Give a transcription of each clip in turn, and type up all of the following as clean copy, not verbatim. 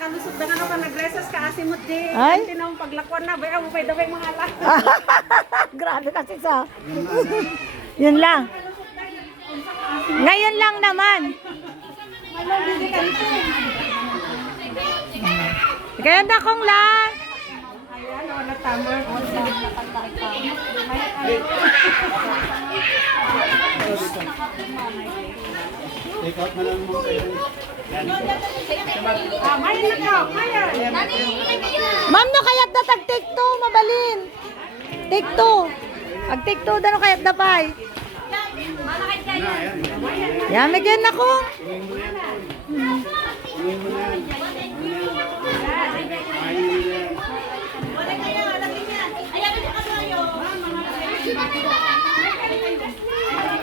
nakalusot na nga pa nagresas ka asimot di. Ay? Hindi na paglakwan na, baya mo pa'y dabay mga ala. Grabe kasi sa... Yun lang. Ngayon lang naman. Kaya na kong lang. Ayan, wala tama. Take out na lang mo kayo. Mayan na ka, mayan. Ma'am, no kayat na tag take two, mabalin. Take two. Ag take two, dano kayat na pay. Yan, megyan na ko.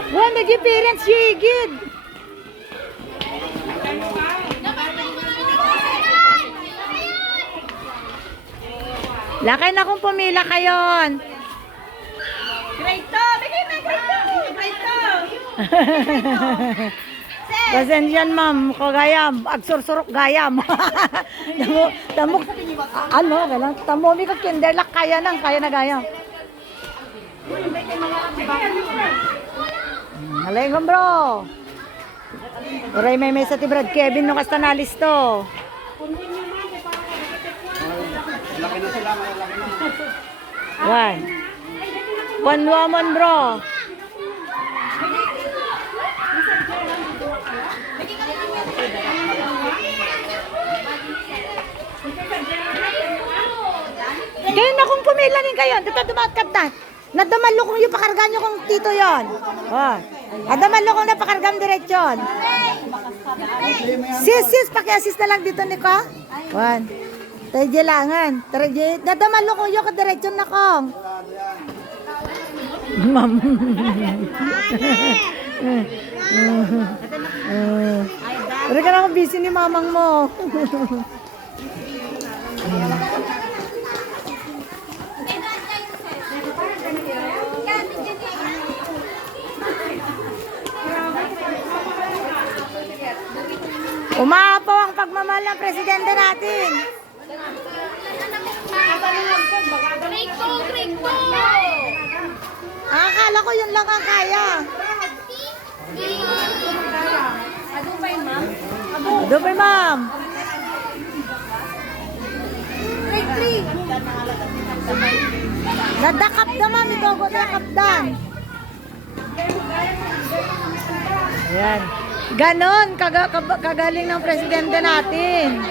Wala, medyo parents yigid. Lakay na kung pumila kayon. Grade 2, bigay na grade 2. Pasensyan ma'am, ko gayam, agsursurok gayam. Tamo, ano, kailan? Tamo, mi ka kinderlak, kaya na gayam. Halingom bro. Uray may sa ti Brad Kevin no kasta nalis to. Laki na sila, malaki na. One. Panwamon bro. Kayo na kung pumila rin kayo. Dito dumakat na. Nadamalo kong yung pakargan nyo kong tito yon. Oh. Nadamalo kong napakargam diretsyon. Sis, paki-assist na lang dito ni ko. One. Tayo jelangan. Nadamalo kong yung diretsyon na kong. Ma'am. Pero ka na ako busy ni mamang mo. Umapaw ang pagmamahal ng presidente natin. Akala ko yun lang ang kaya. Adupay, ma'am. Dadakap na, ma'am. Ito ako dadakap dan. Ayan. Ganon, kagaling ng presidente natin.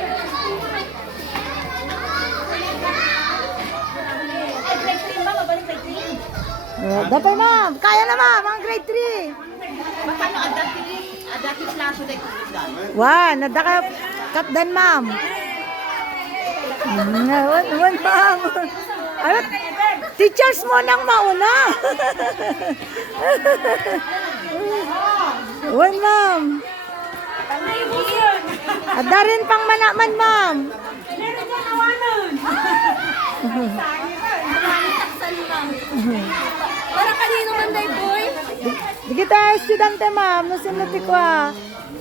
Dapay ma'am, kaya na ma'am, ang grade 3. One, nadaka kapdan ma'am. One ma'am. Ano? Teachers mo nang mauna. One ma'am. Ada rin pang manaman ma'am. Para kanino man day boy? Di kita estudyante ma'am, nusinuti ko ah.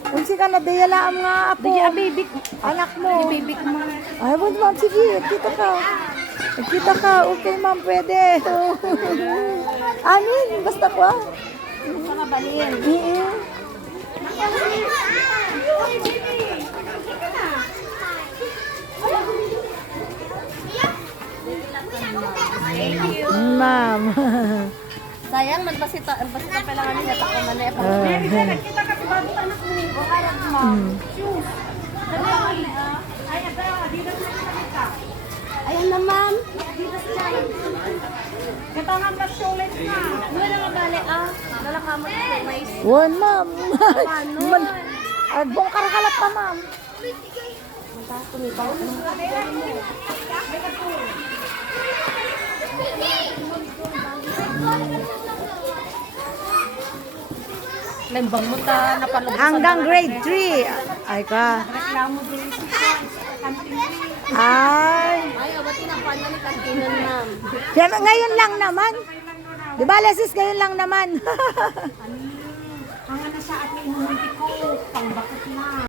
Kung si ka na dayalaam nga apo. Di abibik. Anak mo. Di bibik mo. Ay, wag ma'am, sige, kita ka. Kita ka, okay ma'am, pwede. Amin, basta ko ah. Pakabalin. Ma'am. Sayang, magbasita pa lang kami natak ko man na. Nakita ka si bago anak mo. Bukaran mo. Shoes. Ay, ada, adidas na kita. Ayan na, ma'am. Adidas na. Katangan ka shoeless na. Wala na mabali ah. Wala ka mo na mais. One ma'am. Agbong karakalat pa ma'am. Lembang mo ta napalabas. Hanggang grade 3. Ay ka. Reklamo din sa kantin. Ay. Ay, abati na pa ni kantinan, ma'am. Yan, ngayon lang naman. Di ba, lesis, ngayon lang naman. Ang ano sa ating inumunti ko, pangbakot na.